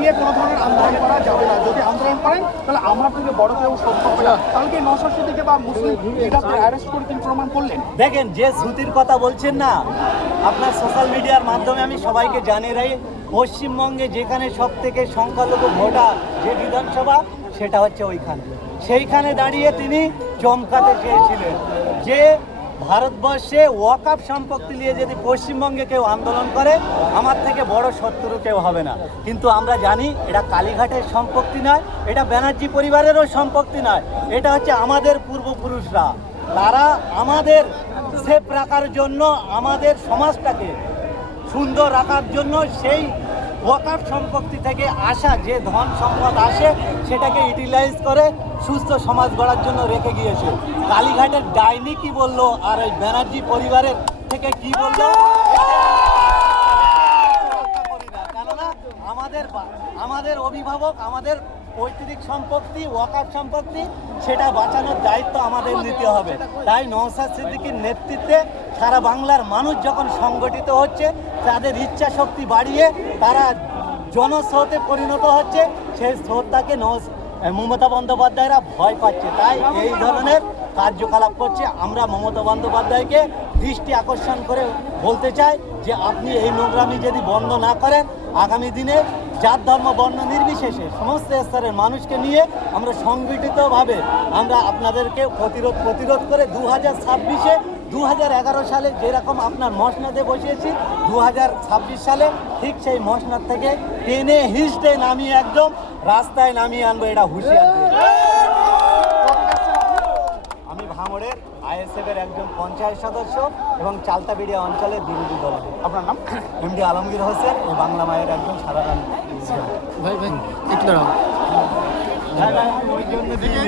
নিয়ে কোনো ধরনের আন্দোলন করা যাবে না। যদি আন্দোলন করেন তাহলে আমার থেকে বড় কেউ সত্য হবে না। তাহলে কি নওশাদ সিদ্দিকী বা মুসলিম লিডারকে অ্যারেস্ট করে তিনি প্রমাণ করলেন? দেখেন, যে শ্রুতির কথা বলছেন না, আপনার সোশ্যাল মিডিয়ার মাধ্যমে আমি সবাইকে জানিয়ে রাখি, পশ্চিমবঙ্গে যেখানে সব থেকে সংখ্যালঘু ভোটার যে বিধানসভা, সেটা হচ্ছে ওইখানে। সেইখানে দাঁড়িয়ে তিনি চমকাতে চেয়েছিলেন যে ভারতবর্ষে ওয়াকফ সম্পত্তি নিয়ে যদি পশ্চিমবঙ্গে কেউ আন্দোলন করে, আমার থেকে বড় শত্রু কেউ হবে না। কিন্তু আমরা জানি এটা কালীঘাটের সম্পত্তি নয়, এটা ব্যানার্জি পরিবারেরও সম্পত্তি নয়, এটা হচ্ছে আমাদের পূর্বপুরুষরা। তারা আমাদের সেফ রাখার জন্য, আমাদের সমাজটাকে সুন্দর রাখার জন্য সেই ওয়াকফ সম্পত্তি থেকে আসা যে ধন সম্পদ আসে, সেটাকে ইউটিলাইজ করে সুস্থ সমাজ গড়ার জন্য রেখে গিয়েছে। কালীঘাটের ডাইনি কি বললো, আর ওই ব্যানার্জি পরিবারের থেকে কি বললো, কেননা আমাদের অভিভাবক, আমাদের পৈতৃক সম্পত্তি, ওয়াকফ সম্পত্তি, সেটা বাঁচানোর দায়িত্ব আমাদের নিতে হবে। তাই নওশাদ সিদ্দিকীর নেতৃত্বে সারা বাংলার মানুষ যখন সংগঠিত হচ্ছে, তাদের ইচ্ছা শক্তি বাড়িয়ে তারা জনস্রোতে পরিণত হচ্ছে, সেই স্রোতটাকে মমতা বন্দ্যোপাধ্যায়রা ভয় পাচ্ছে, তাই এই ধরনের কার্যকলাপ করছে। আমরা মমতা বন্দ্যোপাধ্যায়কে দৃষ্টি আকর্ষণ করে বলতে চাই যে আপনি এই নোংরামি যদি বন্ধ না করেন, আগামী দিনে জাত ধর্ম বর্ণ নির্বিশেষে সমস্ত স্তরের মানুষকে নিয়ে আমরা সংগঠিতভাবে আমরা আপনাদেরকে প্রতিরোধ করে 2026-এ 2011 সালে যেরকম আপনার মসনদে বসিয়েছি, 2026 সালে ঠিক সেই মসনদ থেকে টেনে হিঁচড়ে নামিয়ে একদম রাস্তায় নামিয়ে আনবো, এটা হুঁশিয়ার। আমি ভাঙড়ের আইএসএফের একজন পঞ্চায়েত সদস্য এবং চালতাবিড়িয়া অঞ্চলের বিরোধী দল। আপনার নাম? এমডি আলমগীর হোসেন, ও বাংলা মায়ের একজন সাধারণ ভাই একটু ওই জন্য দিয়ে